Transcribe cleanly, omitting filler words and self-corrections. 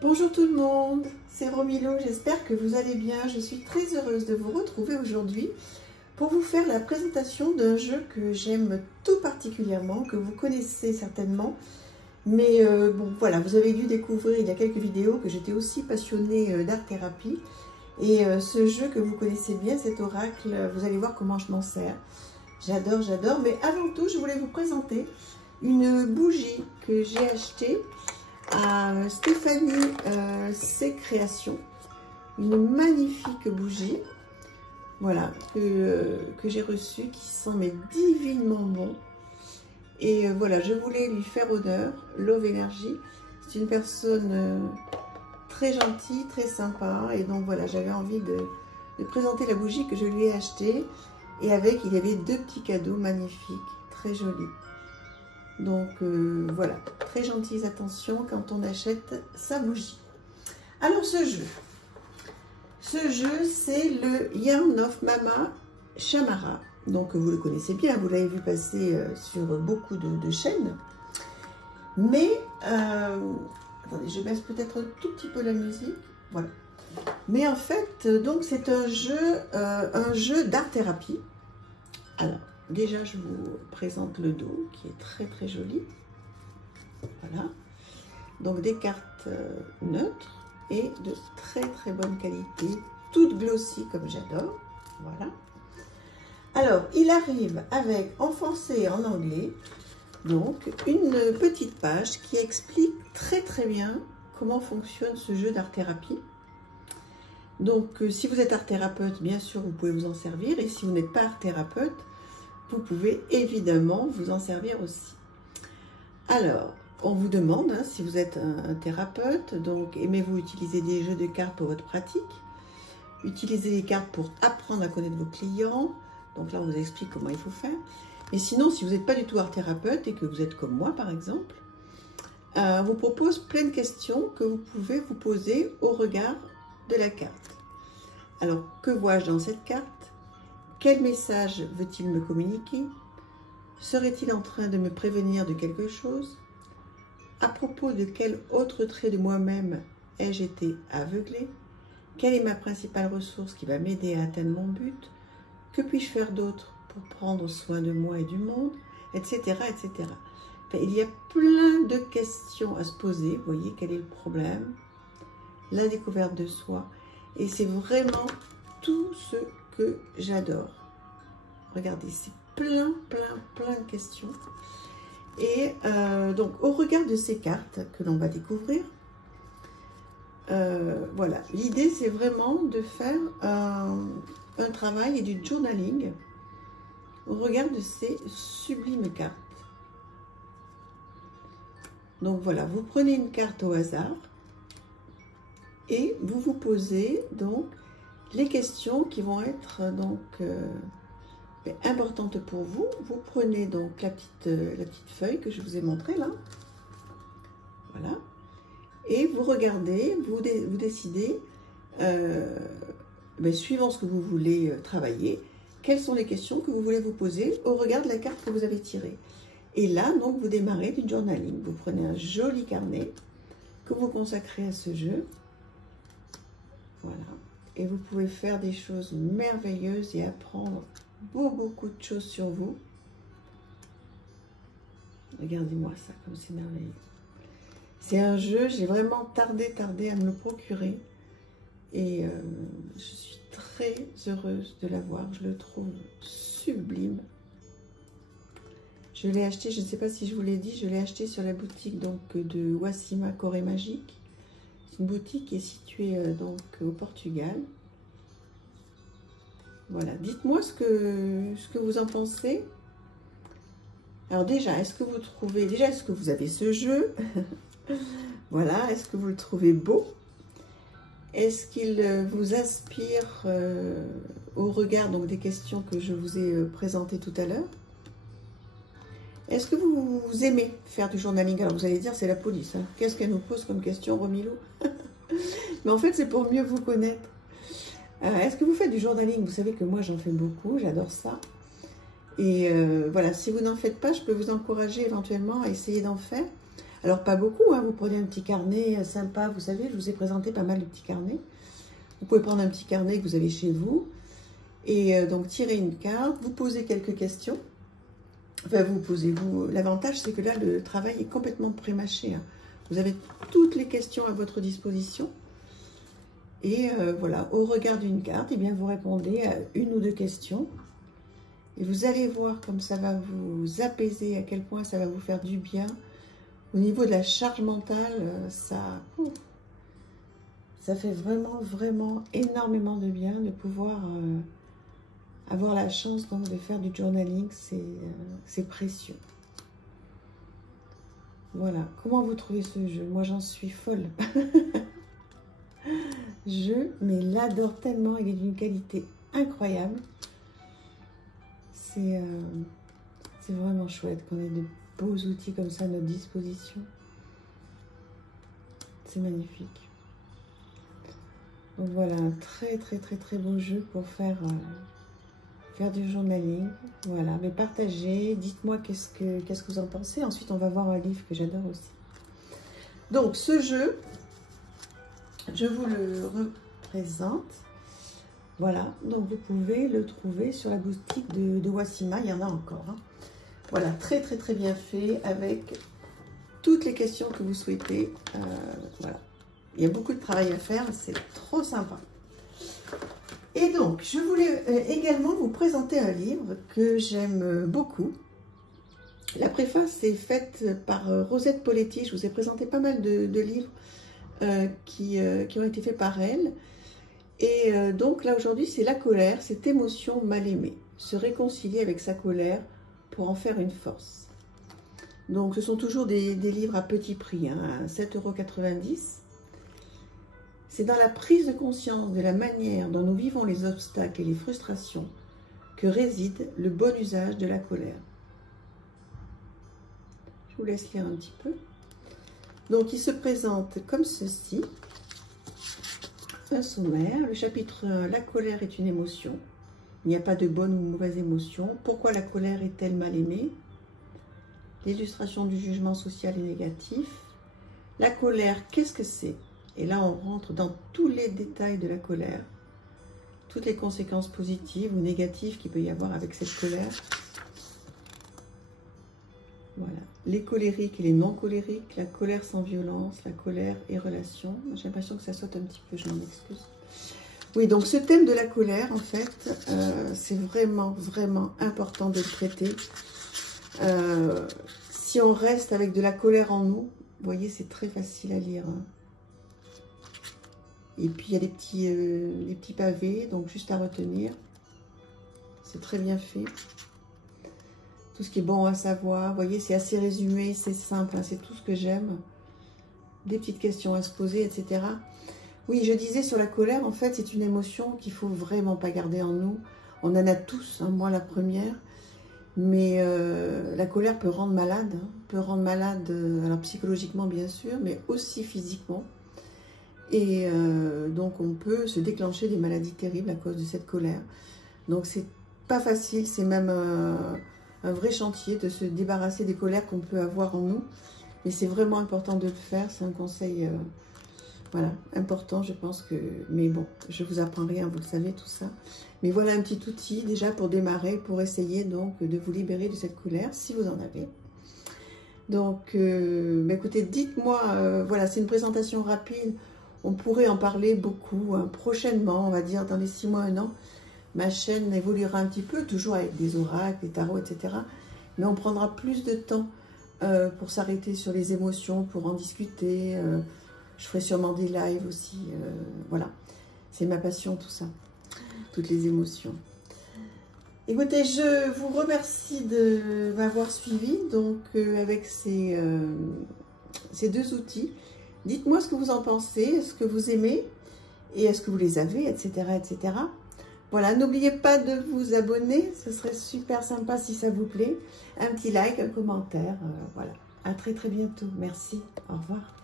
Bonjour tout le monde, c'est Romilou, j'espère que vous allez bien. Je suis très heureuse de vous retrouver aujourd'hui pour vous faire la présentation d'un jeu que j'aime tout particulièrement, que vous connaissez certainement. Mais bon, voilà, vous avez dû découvrir il y a quelques vidéos que j'étais aussi passionnée d'art-thérapie. Et ce jeu que vous connaissez bien, cet oracle, vous allez voir comment je m'en sers. J'adore, j'adore. Mais avant tout, je voulais vous présenter une bougie que j'ai achetée à Stéphanie Ses Créations. Une magnifique bougie, voilà, que j'ai reçue, qui sent mais divinement bon. Et voilà, je voulais lui faire honneur. Love Energy, c'est une personne très gentille, très sympa. Et donc voilà, j'avais envie de présenter la bougie que je lui ai achetée. Et avec, il y avait deux petits cadeaux magnifiques, très jolis. Donc voilà, très gentilles attentions quand on achète sa bougie. Alors ce jeu c'est le Yarn of Mama Shamara. Donc vous le connaissez bien, vous l'avez vu passer sur beaucoup de chaînes. Mais, attendez, je baisse peut-être un tout petit peu la musique. Voilà. Mais en fait, donc c'est un jeu d'art-thérapie. Alors, déjà, je vous présente le dos qui est très très joli. Voilà. Donc des cartes neutres et de très très bonne qualité, toutes glossy comme j'adore. Voilà. Alors, il arrive avec en français et en anglais, donc une petite page qui explique très très bien comment fonctionne ce jeu d'art-thérapie. Donc, si vous êtes art-thérapeute, bien sûr, vous pouvez vous en servir. Et si vous n'êtes pas art-thérapeute, vous pouvez évidemment vous en servir aussi. Alors, on vous demande, hein, si vous êtes un thérapeute, donc aimez-vous utiliser des jeux de cartes pour votre pratique? Utilisez les cartes pour apprendre à connaître vos clients. Donc là, on vous explique comment il faut faire. Mais sinon, si vous n'êtes pas du tout art-thérapeute et que vous êtes comme moi, par exemple, on vous propose plein de questions que vous pouvez vous poser au regard de la carte. Alors, que vois-je dans cette carte? Quel message veut-il me communiquer? Serait-il en train de me prévenir de quelque chose? À propos de quel autre trait de moi-même ai-je été aveuglé? Quelle est ma principale ressource qui va m'aider à atteindre mon but? Que puis-je faire d'autre pour prendre soin de moi et du monde? Etc. etc. Enfin, il y a plein de questions à se poser. Vous voyez quel est le problème? La découverte de soi. Et c'est vraiment tout ce que j'adore. Regardez, c'est plein de questions. Et donc, au regard de ces cartes que l'on va découvrir, voilà, l'idée c'est vraiment de faire un travail et du journaling au regard de ces sublimes cartes. Donc voilà, vous prenez une carte au hasard et vous vous posez donc les questions qui vont être donc importantes pour vous. Vous prenez donc la petite feuille que je vous ai montrée là, voilà, et vous regardez, vous décidez, suivant ce que vous voulez travailler, quelles sont les questions que vous voulez vous poser au regard de la carte que vous avez tirée. Et là, donc, vous démarrez du journaling. Vous prenez un joli carnet que vous consacrez à ce jeu. Voilà. Et vous pouvez faire des choses merveilleuses et apprendre beaucoup de choses sur vous. Regardez-moi ça, comme c'est merveilleux. C'est un jeu, j'ai vraiment tardé à me le procurer. Et je suis très heureuse de l'avoir. Je le trouve sublime. Je l'ai acheté, je ne sais pas si je vous l'ai dit, je l'ai acheté sur la boutique donc, de Wassima Corée Magique. C'est une boutique qui est située donc, au Portugal. Voilà, dites-moi ce que vous en pensez. Alors déjà, est-ce que vous trouvez, est-ce que vous avez ce jeu? Voilà, est-ce que vous le trouvez beau? Est-ce qu'il vous inspire au regard donc, des questions que je vous ai présentées tout à l'heure? Est-ce que vous aimez faire du journaling? Alors vous allez dire, c'est la police. Hein. Qu'est-ce qu'elle nous pose comme question, Romilou? Mais en fait, c'est pour mieux vous connaître. Est-ce que vous faites du journaling? Vous savez que moi, j'en fais beaucoup. J'adore ça. Et voilà, si vous n'en faites pas, je peux vous encourager éventuellement à essayer d'en faire. Alors pas beaucoup, hein, vous prenez un petit carnet sympa, vous savez, je vous ai présenté pas mal de petits carnets. Vous pouvez prendre un petit carnet que vous avez chez vous et donc tirer une carte, vous posez quelques questions. Enfin, l'avantage c'est que là, le travail est complètement pré-mâché. Hein. Vous avez toutes les questions à votre disposition. Et voilà, au regard d'une carte, eh bien, vous répondez à une ou deux questions. Et vous allez voir comme ça va vous apaiser, à quel point ça va vous faire du bien. Au niveau de la charge mentale, ça fait vraiment, vraiment énormément de bien de pouvoir avoir la chance donc, de faire du journaling. C'est précieux. Voilà. Comment vous trouvez ce jeu? Moi, j'en suis folle. Mais l'adore tellement. Il est d'une qualité incroyable. C'est vraiment chouette qu'on ait de beaux outils comme ça à notre disposition. C'est magnifique. Donc voilà, un très beau jeu pour faire du journaling. Voilà, mais partagez, dites-moi qu'est-ce que vous en pensez. Ensuite, on va voir un livre que j'adore aussi. Donc, ce jeu, je vous le représente. Voilà, donc vous pouvez le trouver sur la boutique de Wassima, il y en a encore. Hein. Voilà, très bien fait avec toutes les questions que vous souhaitez. Voilà, il y a beaucoup de travail à faire, c'est trop sympa. Et donc, je voulais également vous présenter un livre que j'aime beaucoup. La préface est faite par Rosette Poletti. Je vous ai présenté pas mal de livres qui ont été faits par elle. Et donc là aujourd'hui c'est la colère, cette émotion mal aimée, se réconcilier avec sa colère pour en faire une force. Donc ce sont toujours des livres à petit prix, hein, 7,90 €. C'est dans la prise de conscience de la manière dont nous vivons les obstacles et les frustrations que réside le bon usage de la colère. Je vous laisse lire un petit peu. Donc il se présente comme ceci. Un sommaire, le chapitre 1, la colère est une émotion. Il n'y a pas de bonne ou mauvaise émotion. Pourquoi la colère est-elle mal aimée? L'illustration du jugement social et négatif. La colère, qu'est-ce que c'est? Et là, on rentre dans tous les détails de la colère. Toutes les conséquences positives ou négatives qu'il peut y avoir avec cette colère. Voilà. Les colériques et les non colériques, la colère sans violence, la colère et relations. J'ai l'impression que ça saute un petit peu, je m'en excuse. Oui, donc ce thème de la colère, en fait, c'est vraiment important de le traiter. Si on reste avec de la colère en nous, vous voyez, c'est très facile à lire. Hein. Et puis, il y a des petits pavés, donc juste à retenir. C'est très bien fait. Tout ce qui est bon à savoir. Vous voyez, c'est assez résumé, c'est simple, hein, c'est tout ce que j'aime. Des petites questions à se poser, etc. Oui, je disais sur la colère, en fait, c'est une émotion qu'il ne faut vraiment pas garder en nous. On en a tous, hein, moi la première. Mais la colère peut rendre malade. Hein, peut rendre malade, alors psychologiquement bien sûr, mais aussi physiquement. Et donc on peut se déclencher des maladies terribles à cause de cette colère. Donc c'est pas facile, c'est même un vrai chantier de se débarrasser des colères qu'on peut avoir en nous. Mais c'est vraiment important de le faire, c'est un conseil voilà, important, je pense que... Mais bon, je vous apprends rien, vous le savez tout ça. Mais voilà un petit outil déjà pour démarrer, pour essayer donc de vous libérer de cette colère, si vous en avez. Donc, écoutez, dites-moi, voilà, c'est une présentation rapide. On pourrait en parler beaucoup hein, prochainement, on va dire dans les 6 mois, 1 an. Ma chaîne évoluera un petit peu, toujours avec des oracles, des tarots, etc. Mais on prendra plus de temps pour s'arrêter sur les émotions, pour en discuter. Je ferai sûrement des lives aussi. Voilà, c'est ma passion tout ça, toutes les émotions. Écoutez, je vous remercie de m'avoir suivi donc avec ces 2 outils. Dites-moi ce que vous en pensez, est-ce que vous aimez et est-ce que vous les avez, etc. etc. Voilà, n'oubliez pas de vous abonner, ce serait super sympa si ça vous plaît. Un petit like, un commentaire, voilà. À très bientôt. Merci, au revoir.